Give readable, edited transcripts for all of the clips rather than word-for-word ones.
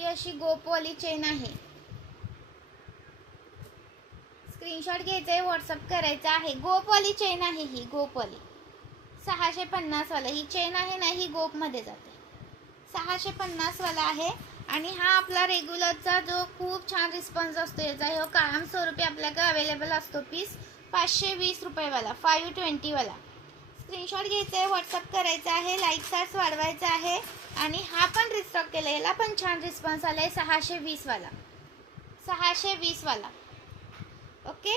ही अशी गोपवाली चेन आहे. स्क्रीनशॉट घ्यायचा आहे, व्हॉट्सअप करायचा आहे. गोपवाली चेन आहे ही, गोपवाली 650 वाला. ही चेन आहे ना, ही गोपमध्ये जाते. 650 वाला आहे. आणि हा आपला रेग्युलरचा जो खूप छान रिस्पॉन्स असतो याचा, हे कायमस्वरूपी आपल्याकडे अवेलेबल असतो पीस. 520 रुपयेवाला, 520 वाला. स्क्रीनशॉट घ्यायचा आहे, व्हॉट्सअप करायचा आहे, लाईक चार्ज वाढवायचा आहे. आणि हा पण रिस्टॉक केला, याला पण छान रिस्पॉन्स आला आहे. 620 वाला, 620 वाला. ओके,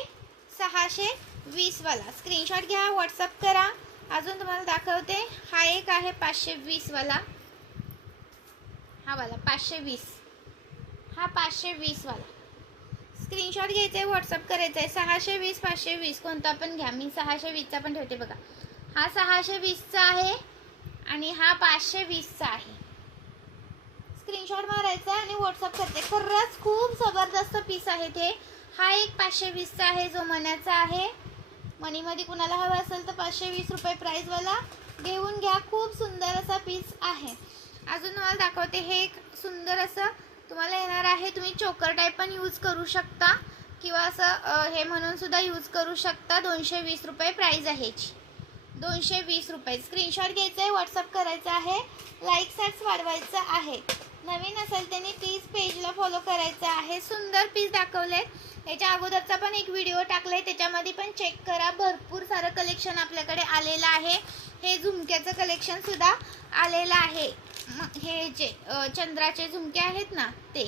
620 वाला. स्क्रीनशॉट घ्या, व्हॉट्सअप करा. अजून तुम्हाला दाखवते. हा एक आहे 520 वाला. हा वाला 520, हा 520 वाला. स्क्रीनशॉट घ्यायचा आहे, व्हॉट्सअप करायचा आहे. 620 520 कोणता पण घ्या. मी 620चा पण ठेवते बघा. हा 620चा आहे आणि हा 520चा आहे. स्क्रीनशॉट मारायचा आणि व्हॉट्सअप करते. खरंच खूप जबरदस्त पीस आहे ते. हा एक 520चा आहे, जो मण्याचा आहे. मनीमध्ये कुणाला हवा असेल तर 520 रुपये प्राईजवाला घेऊन घ्या. खूप सुंदर असा पीस आहे. अजून तुम्हाला दाखवते. हे एक सुंदर असं तुम्हाला येणार आहे. तुम्ही चोकर टाईप पण यूज करू शकता किंवा असं हे म्हणून सुद्धा यूज करू शकता. 220 रुपये प्राईज आहे याची, 220 रुपये. स्क्रीनशॉट घ्यायचा आहे, व्हॉट्सअप करायचा आहे, लाईक सार्ट्स वाढवायचं आहे. नवीन असेल त्यांनी प्लीज पेजला फॉलो करायचं आहे. सुंदर पीस दाखवलेत. याच्या अगोदरचा पण एक व्हिडिओ टाकलाय, त्याच्यामध्ये पण चेक करा. भरपूर सारं कलेक्शन आपल्याकडे आलेलं आहे. हे झुमक्याचं कलेक्शन सुद्धा आलेलं आहे. हे जे चंद्राचे झुमके आहेत ना, ते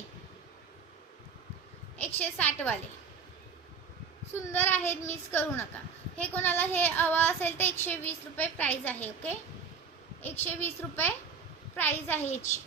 160 वाले सुंदर आहेत, मिस करू नका. हे कोणाला हे हवा असेल तर 120 रुपये प्राईज आहे. ओके, 120 रुपये प्राईज आहे याची.